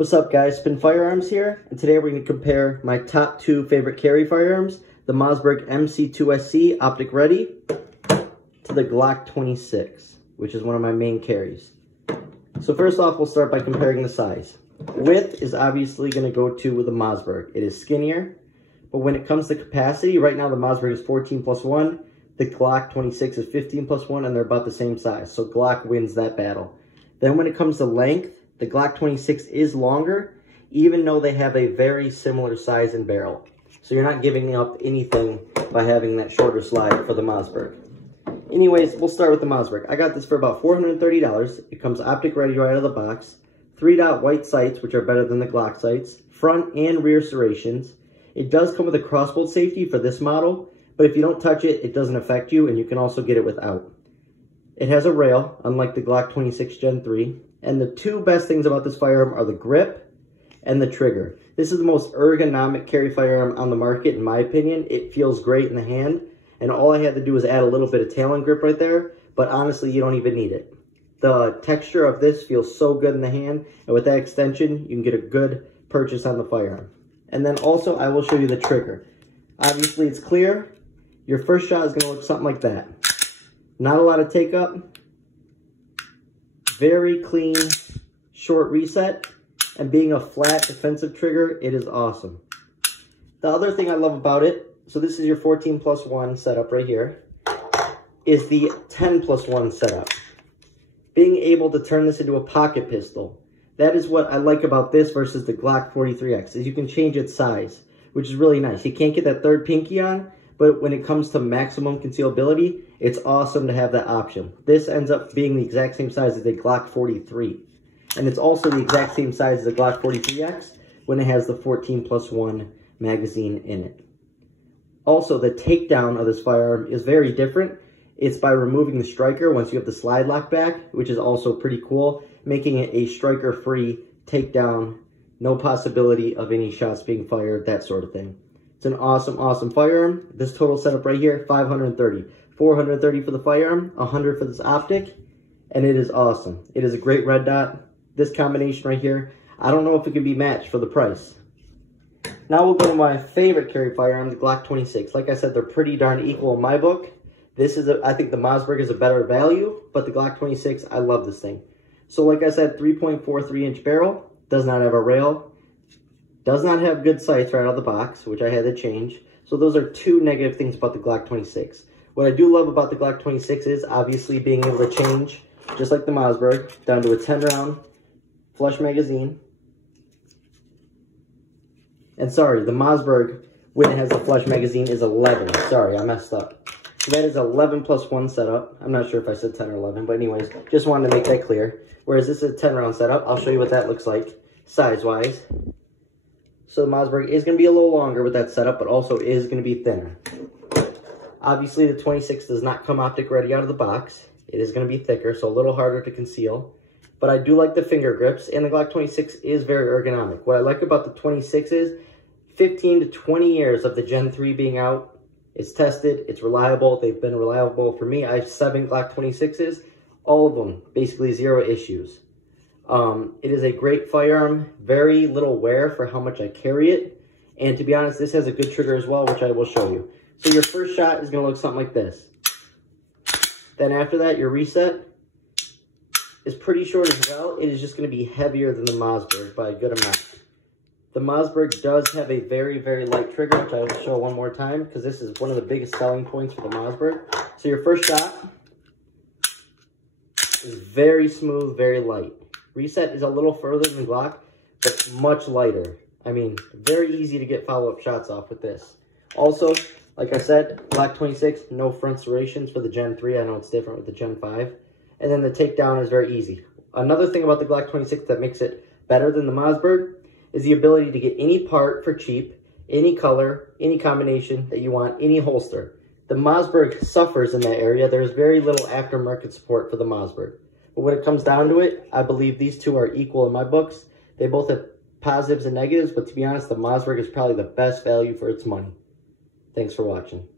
What's up guys, Spin Firearms here, and today we're going to compare my top 2 favorite carry firearms, the Mossberg MC2SC Optic Ready to the Glock 26, which is one of my main carries. So first off, we'll start by comparing the size. Width is obviously going to go to the Mossberg. It is skinnier, but when it comes to capacity, right now the Mossberg is 14+1, the Glock 26 is 15+1, and they're about the same size, so Glock wins that battle. Then when it comes to length, the Glock 26 is longer, even though they have a very similar size and barrel. So you're not giving up anything by having that shorter slide for the Mossberg. Anyways, we'll start with the Mossberg. I got this for about $430. It comes optic ready right out of the box. 3-dot white sights, which are better than the Glock sights. Front and rear serrations. It does come with a crossbolt safety for this model, but if you don't touch it, it doesn't affect you, and you can also get it without. It has a rail, unlike the Glock 26 Gen 3. And the 2 best things about this firearm are the grip and the trigger. This is the most ergonomic carry firearm on the market, in my opinion. It feels great in the hand, and all I had to do was add a little bit of talon grip right there, but honestly, you don't even need it. The texture of this feels so good in the hand, and with that extension, you can get a good purchase on the firearm. And then also, I will show you the trigger. Obviously, it's clear. Your first shot is going to look something like that. Not a lot of take up. Very clean, short reset, and being a flat defensive trigger, it is awesome. The other thing I love about it, so this is your 14+1 setup right here, is the 10+1 setup. Being able to turn this into a pocket pistol. That is what I like about this versus the Glock 43X, is you can change its size, which is really nice. You can't get that third pinky on, but when it comes to maximum concealability, it's awesome to have that option. This ends up being the exact same size as the Glock 43. And it's also the exact same size as the Glock 43X when it has the 14+1 magazine in it. Also, the takedown of this firearm is very different. It's by removing the striker once you have the slide lock back, which is also pretty cool, making it a striker-free takedown, no possibility of any shots being fired, that sort of thing. It's an awesome, awesome firearm. This total setup right here, $530. $430 for the firearm, $100 for this optic, and it is awesome. It is a great red dot. This combination right here, I don't know if it can be matched for the price. Now we'll go to my favorite carry firearm, the Glock 26. Like I said, they're pretty darn equal in my book. I think the Mossberg is a better value, but the Glock 26, I love this thing. So like I said, 3.43-inch barrel, does not have a rail, does not have good sights right out of the box, which I had to change. So those are 2 negative things about the Glock 26. What I do love about the Glock 26 is obviously being able to change, just like the Mossberg, down to a 10-round flush magazine. And sorry, the Mossberg, when it has a flush magazine, is 11. Sorry, I messed up. So that is 11+1 setup. I'm not sure if I said 10 or 11, but anyways, just wanted to make that clear. Whereas this is a 10-round setup. I'll show you what that looks like size-wise. So the Mossberg is going to be a little longer with that setup, but also is going to be thinner. Obviously, the 26 does not come optic ready out of the box. It is going to be thicker, so a little harder to conceal. But I do like the finger grips, and the Glock 26 is very ergonomic. What I like about the 26 is 15 to 20 years of the Gen 3 being out. It's tested, it's reliable. They've been reliable for me. I have 7 Glock 26s, all of them, basically 0 issues. It is a great firearm, very little wear for how much I carry it. And to be honest, this has a good trigger as well, which I will show you. So your first shot is going to look something like this. Then after that, your reset is pretty short as well. It is just going to be heavier than the Mossberg by a good amount. The Mossberg does have a very, very light trigger, which I will show one more time, because this is one of the biggest selling points for the Mossberg. So your first shot is very smooth, very light. Reset is a little further than Glock, but much lighter. I mean, very easy to get follow-up shots off with this. Also, like I said, Glock 26, no front serrations for the Gen 3. I know it's different with the Gen 5. And then the takedown is very easy. Another thing about the Glock 26 that makes it better than the Mossberg is the ability to get any part for cheap, any color, any combination that you want, any holster. The Mossberg suffers in that area. There's very little aftermarket support for the Mossberg. But when it comes down to it, I believe these 2 are equal in my books. They both have positives and negatives, but to be honest, the Mossberg is probably the best value for its money. Thanks for watching.